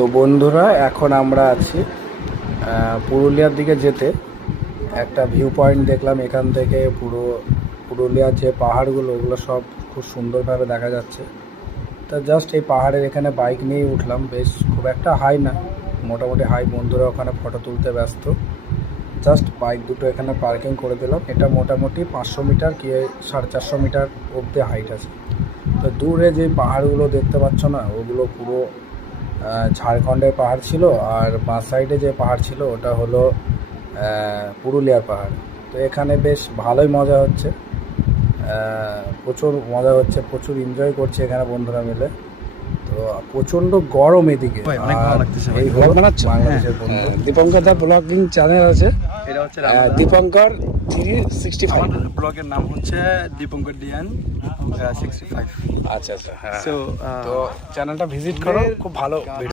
তো বন্ধুরা, এখন আমরা আছি পুরুলিয়ার দিকে যেতে। একটা ভিউ পয়েন্ট দেখলাম, এখান থেকে পুরো পুরুলিয়ার যে পাহাড়গুলো ওগুলো সব খুব সুন্দরভাবে দেখা যাচ্ছে। তা জাস্ট এই পাহাড়ের এখানে বাইক নিয়েই উঠলাম। বেশ খুব একটা হাই না, মোটামুটি হাই। বন্ধুরা ওখানে ফটো তুলতে ব্যস্ত। জাস্ট বাইক দুটো এখানে পার্কিং করে দিলাম। এটা মোটামুটি 500 মিটার কি 450 মিটার অব্দি হাইট আছে। তো দূরে যে পাহাড়গুলো দেখতে পাচ্ছ না, ওগুলো পুরো ঝাড়খণ্ডের পাহাড় ছিল। আর বাঁ সাইডে যে পাহাড় ছিল ওটা হলো পুরুলিয়ার পাহাড়। তো এখানে বেশ ভালোই মজা হচ্ছে, প্রচুর মজা হচ্ছে, প্রচুর এনজয় করছে এখানে বন্ধুরা মিলে। তো প্রচণ্ড গরম এদিকে। এই হলো বাংলাদেশের বন্ধু দীপঙ্কর দা ব্লগিং চ্যানেল আছে, এটা হচ্ছে দীপঙ্কর 365। ব্লগের নাম হচ্ছে দীপঙ্কর ডিয়ান 65। আচ্ছা আচ্ছা, হ্যাঁ। সো তো চ্যানেলটা ভিজিট করো, খুব ভালো।